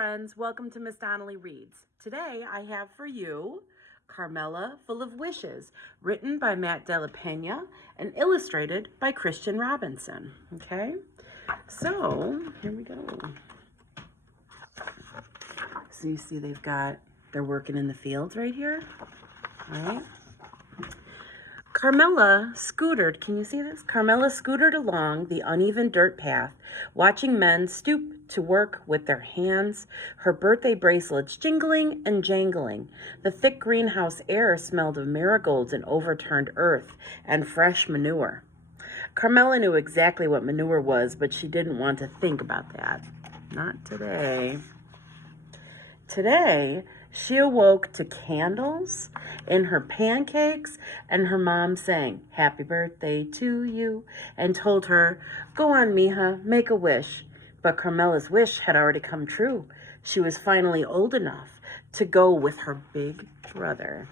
friends, welcome to Miss Donnelly Reads. Today I have for you Carmela Full of Wishes, written by Matt Della Pena and illustrated by Christian Robinson. Okay, so here we go. So you see they're working in the fields right here, all right? Carmela scootered, can you see this? Carmela scootered along the uneven dirt path, watching men stoop to work with their hands, her birthday bracelets jingling and jangling. The thick greenhouse air smelled of marigolds and overturned earth and fresh manure. Carmela knew exactly what manure was, but she didn't want to think about that. Not today. Today, she awoke to candles in her pancakes, and her mom sang, "Happy birthday to you," and told her, "Go on, mija, make a wish." But Carmela's wish had already come true. She was finally old enough to go with her big brother.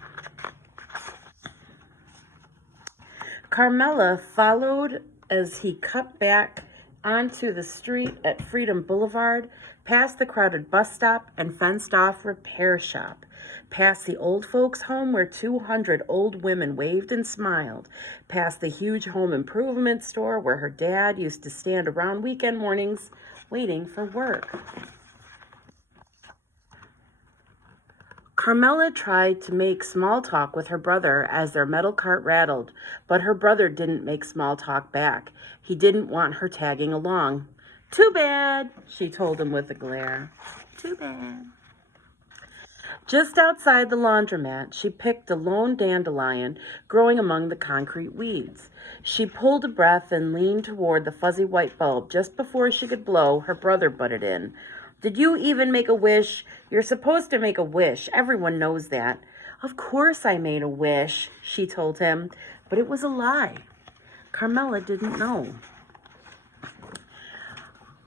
Carmela followed as he cut back onto the street at Freedom Boulevard, past the crowded bus stop and fenced-off repair shop, past the old folks' home where 200 old women waved and smiled, past the huge home improvement store where her dad used to stand around weekend mornings waiting for work. Carmela tried to make small talk with her brother as their metal cart rattled, but her brother didn't make small talk back. He didn't want her tagging along. "Too bad," she told him with a glare. "Too bad." Just outside the laundromat, she picked a lone dandelion growing among the concrete weeds. She pulled a breath and leaned toward the fuzzy white bulb. Just before she could blow, her brother butted in. "Did you even make a wish? You're supposed to make a wish. Everyone knows that." "Of course I made a wish," she told him, but it was a lie. Carmela didn't know.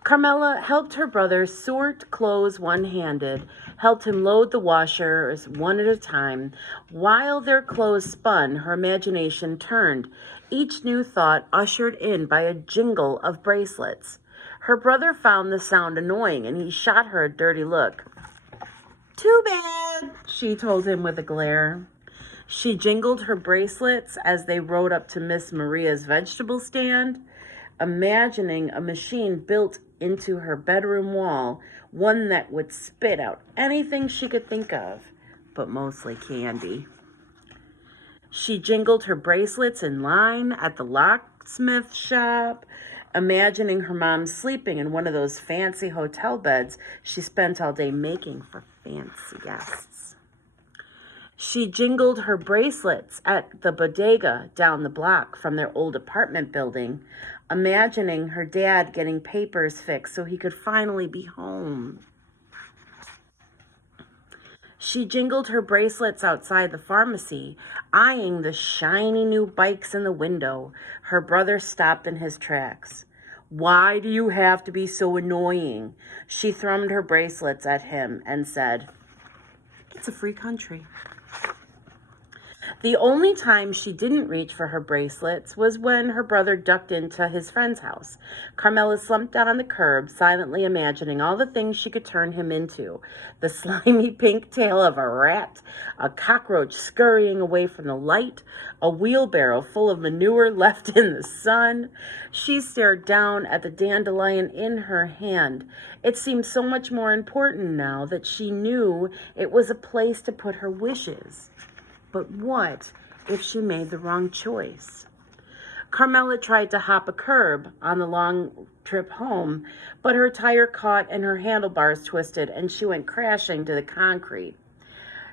Carmela helped her brother sort clothes one-handed, helped him load the washers one at a time. While their clothes spun, her imagination turned, each new thought ushered in by a jingle of bracelets. Her brother found the sound annoying, and he shot her a dirty look. "Too bad," she told him with a glare. She jingled her bracelets as they rode up to Miss Maria's vegetable stand, imagining a machine built into her bedroom wall, one that would spit out anything she could think of, but mostly candy. She jingled her bracelets in line at the locksmith shop, imagining her mom sleeping in one of those fancy hotel beds she spent all day making for fancy guests. She jingled her bracelets at the bodega down the block from their old apartment building, imagining her dad getting papers fixed so he could finally be home. She jingled her bracelets outside the pharmacy, eyeing the shiny new bikes in the window. Her brother stopped in his tracks. "Why do you have to be so annoying?" She thrummed her bracelets at him and said, "It's a free country." The only time she didn't reach for her bracelets was when her brother ducked into his friend's house. Carmela slumped down on the curb, silently imagining all the things she could turn him into. The slimy pink tail of a rat, a cockroach scurrying away from the light, a wheelbarrow full of manure left in the sun. She stared down at the dandelion in her hand. It seemed so much more important now that she knew it was a place to put her wishes. But what if she made the wrong choice? Carmela tried to hop a curb on the long trip home, but her tire caught and her handlebars twisted, and she went crashing to the concrete.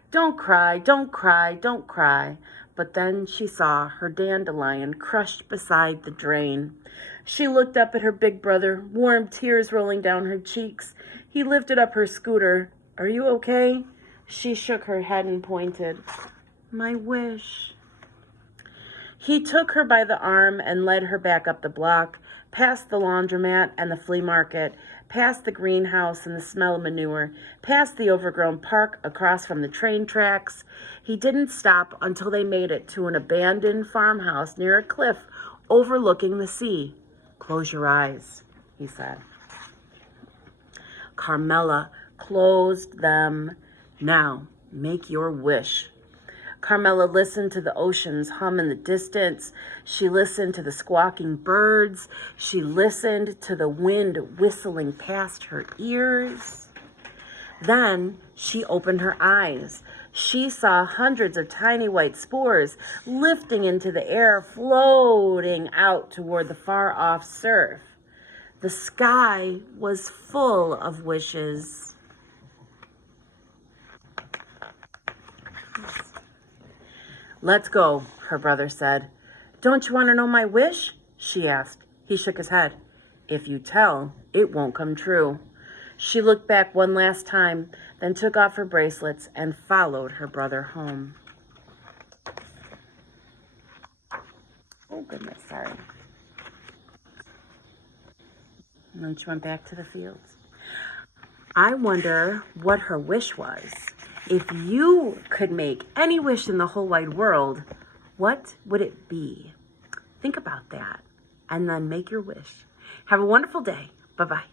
"Don't cry, don't cry, don't cry." But then she saw her dandelion crushed beside the drain. She looked up at her big brother, warm tears rolling down her cheeks. He lifted up her scooter. "Are you okay?" She shook her head and pointed. "My wish." He took her by the arm and led her back up the block, past the laundromat and the flea market, past the greenhouse and the smell of manure, past the overgrown park across from the train tracks. He didn't stop until they made it to an abandoned farmhouse near a cliff overlooking the sea. "Close your eyes," he said. Carmela closed them. Now, make your wish. Carmela listened to the ocean's hum in the distance. She listened to the squawking birds. She listened to the wind whistling past her ears. Then she opened her eyes. She saw hundreds of tiny white spores lifting into the air, floating out toward the far-off surf. The sky was full of wishes. Let's go, her brother said. Don't you want to know my wish? She asked. He shook his head. If you tell, it won't come true. She looked back one last time, then took off her bracelets and followed her brother home. Oh, goodness, sorry. And then she went back to the fields. I wonder what her wish was. If you could make any wish in the whole wide world, what would it be? Think about that and then make your wish. Have a wonderful day. Bye-bye.